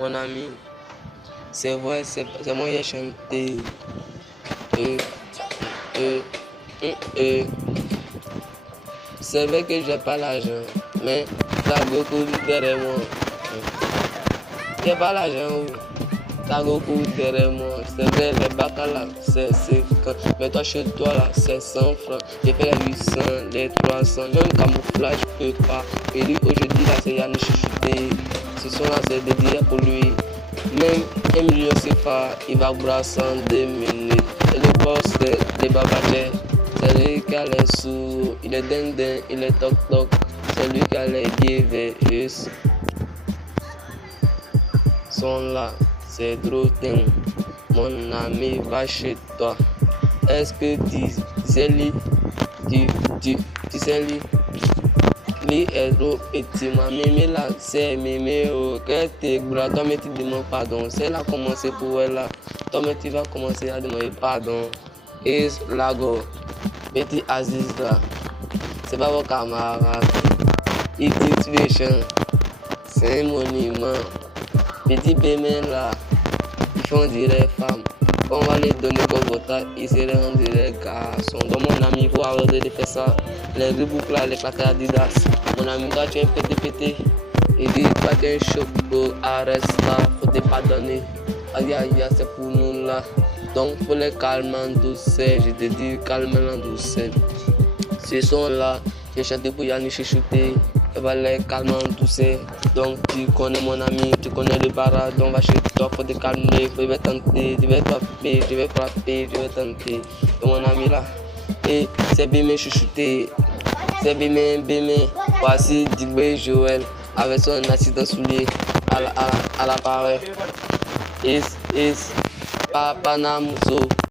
mon ami, c'est vrai, c'est moi qui ai chanté. Euh, euh, euh. C'est vrai que j'ai pas l'argent, mais t'as beaucoup derrière moi. J'ai pas l'argent, t'as beaucoup derrière moi. C'est vrai, les bacs là, c'est 50. Mais toi, chez toi là, c'est 100 francs. J'ai fait les 800, les 300, même camouflage, je peux pas. Et lui, aujourd'hui là, c'est Yannick Chichuté. Ce son là, c'est dédié pour lui. Même 1 million CFA, il va brasser en 2 minutes. Et le boss, c'est les babadets. C'est lui qui a les sous, il est dindin, il est toc toc. C'est lui qui a les billets verts. Son là, c'est drôle. Mon ami, va chez toi. Est-ce que tu sais lui, tu sais lui? Lui est trop petit, ma mémé là, c'est mémé, oh, que t'es gras, toi mais tu demandes pardon, c'est là commencer pour elle là, toi mais tu vas commencer à demander pardon. Et Lago, petit Aziz là, c'est pas vos camarades, il situation, c'est un monument, petit Bémen là, ils font dirait femme. On va les donner comme votage, ils seraient en direct garçon. Donc mon ami, il faut arrêter de faire ça. Les reboucles là, les claquettes Adidas. Mon ami, toi tu es un pété. Il dit, toi tu es un choc, arrête ça, faut te pardonner. Aïe aïe, c'est pour nous là. Donc faut les calmer en douceur, je te dis, calme-les en douceur. Ce son là, j'ai chanté pour Yannick Chichuté. Et va les calmer en douceur. Donc tu connais mon ami, tu connais le barrage, donc va chez toi, faut te calmer, faut vais tenter, je vais frapper, je vais tenter. Et mon ami là, et c'est Bémé Chichuté, c'est Bémé, voici Digbe Joël, avec son accident soulier à l'appareil. Is, Papa Namuso.